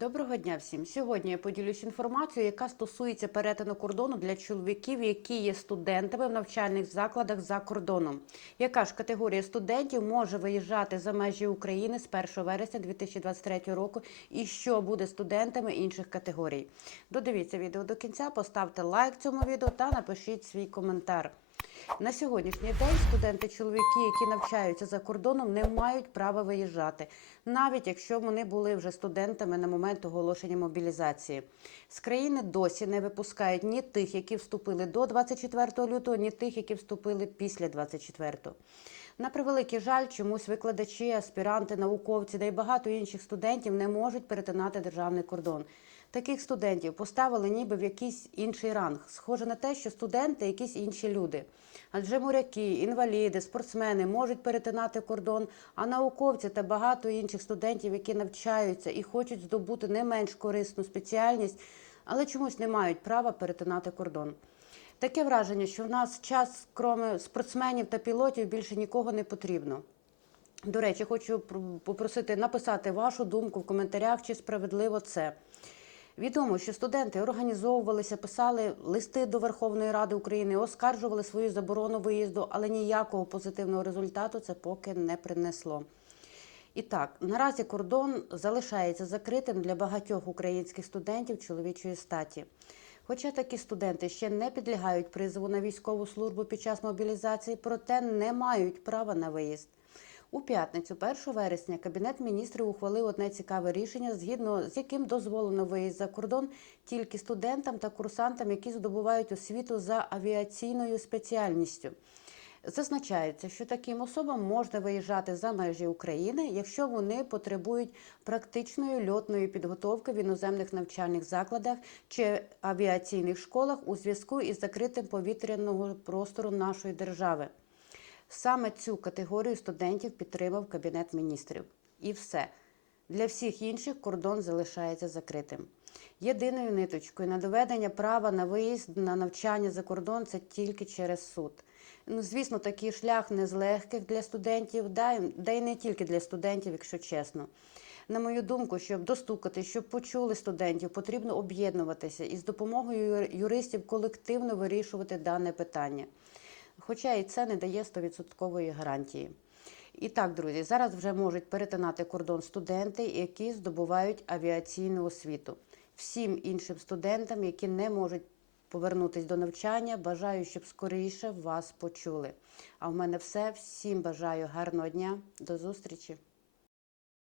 Доброго дня всім. Сьогодні я поділюсь інформацією, яка стосується перетину кордону для чоловіків, які є студентами в навчальних закладах за кордоном. Яка ж категорія студентів може виїжджати за межі України з 1 вересня 2023 року, і що буде студентами інших категорій? Додивіться відео до кінця, поставте лайк цьому відео та напишіть свій коментар. На сьогоднішній день студенти-чоловіки, які навчаються за кордоном, не мають права виїжджати, навіть якщо вони були вже студентами на момент оголошення мобілізації. З країни досі не випускають ні тих, які вступили до 24 лютого, ні тих, які вступили після 24. На превеликий жаль, чомусь викладачі, аспіранти, науковці та й багато інших студентів не можуть перетинати державний кордон. Таких студентів поставили ніби в якийсь інший ранг. Схоже на те, що студенти якісь інші люди. Адже моряки, інваліди, спортсмени можуть перетинати кордон, а науковці та багато інших студентів, які навчаються і хочуть здобути не менш корисну спеціальність, але чомусь не мають права перетинати кордон. Таке враження, що в нас час, крім спортсменів та пілотів, більше нікого не потрібно. До речі, хочу попросити написати вашу думку в коментарях, чи справедливо це. Відомо, що студенти організовувалися, писали листи до Верховної Ради України, оскаржували свою заборону виїзду, але ніякого позитивного результату це поки не принесло. І так, наразі кордон залишається закритим для багатьох українських студентів чоловічої статі. Хоча такі студенти ще не підлягають призову на військову службу під час мобілізації, проте не мають права на виїзд. У п'ятницю, 1 вересня, Кабінет міністрів ухвалив одне цікаве рішення, згідно з яким дозволено виїзд за кордон тільки студентам та курсантам, які здобувають освіту за авіаційною спеціальністю. Зазначається, що таким особам можна виїжджати за межі України, якщо вони потребують практичної льотної підготовки в іноземних навчальних закладах чи авіаційних школах у зв'язку із закритим повітряного простору нашої держави. Саме цю категорію студентів підтримав Кабінет міністрів. І все. Для всіх інших кордон залишається закритим. Єдиною ниточкою на доведення права на виїзд на навчання за кордон це тільки через суд. Ну, звісно, такий шлях не з легких для студентів, да, да й не тільки для студентів, якщо чесно. На мою думку, щоб достукати, щоб почули студентів, потрібно об'єднуватися і з допомогою юристів колективно вирішувати дане питання. Хоча і це не дає 100% гарантії. І так, друзі, зараз вже можуть перетинати кордон студенти, які здобувають авіаційну освіту. Всім іншим студентам, які не можуть повернутися до навчання, бажаю, щоб скоріше вас почули. А в мене все. Всім бажаю гарного дня. До зустрічі!